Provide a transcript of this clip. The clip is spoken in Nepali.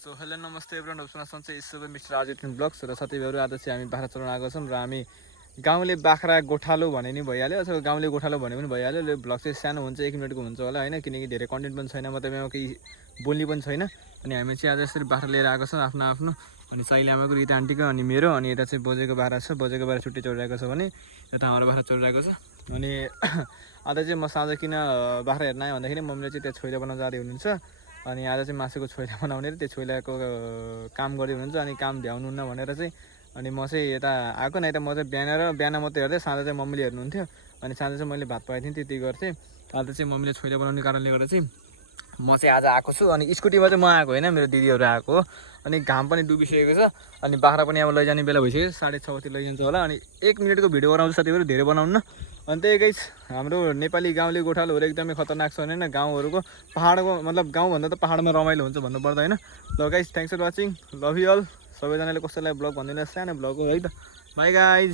सो हेलो नमस्ते एभ्रिवान होप्स सन्चै इस मिस्टर आर्जेन्टिन ब्लग्स र साथीभाइहरू आज चाहिँ हामी बाख्रा चराउन आएको छौँ र हामी गाउँले बाख्रा गोठालो भने नि भइहाल्यो अथवा गाउँले गोठालो भने पनि भइहाल्यो। यो भ्लग चाहिँ सानो हुन्छ 1 मिनटको हुन्छ होला होइन, किनकि धेरै कन्टेन्ट पनि छैन, मतलब केही बोल्ने पनि छैन। अनि हामी चाहिँ आज यसरी बाख्रा लिएर आएको छौँ आफ्नो आफ्नो। अनि साइली आमाको रिता आन्टीको अनि मेरो, अनि यता चाहिँ बोजेको बाख्रा छ, बोजेको बाख्रा छुट्टी चढिरहेको छ भने यता हाम्रो बाख्रा चढिरहेको छ। अनि आज चाहिँ म साँझ किन बाख्रा हेर्न आएँ भन्दाखेरि मम्मीले चाहिँ त्यहाँ छोइला बनाउन जाँदै हुनुहुन्छ। अनि आज चाहिँ मासुको छोइला बनाउने र त्यो छोइलाको काम गर्दै हुनुहुन्छ। अनि काम भ्याउनुहुन्न भनेर चाहिँ अनि म चाहिँ यता आएको, न त म चाहिँ बिहान मात्रै हेर्दै, साँझ चाहिँ मम्मीले हेर्नुहुन्थ्यो। अनि साँझ चाहिँ मैले भात पकाएको थिएँ, त्यति गर्थेँ। आज चाहिँ मम्मीले छोइला बनाउने कारणले गर्दा चाहिँ म चाहिँ आज आएको छु। अनि स्कुटीमा चाहिँ म आएको होइन, मेरो दिदीहरू आएको हो। अनि घाम पनि डुबिसकेको छ। अनि बाख्रा पनि अब लैजाने बेला भइसक्यो, 6:30 बजी लैजान्छ होला। अनि 1 मिनटको भिडियो बनाउँछु साथीहरू, धेरै बनाउनु। अनि त्यही गाइस हाम्रो नेपाली गाउँले गोठालोहरू एकदमै खतरनाक छ होइन, गाउँहरूको पहाडको मतलब गाउँभन्दा त पहाडमा रमाइलो हुन्छ भन्नु पर्दा होइन। ल guys thanks for watching, love you all. सबैजनाले कसैलाई ब्लग भनिदिनु, सानो ब्लग हो है त। Bye guys.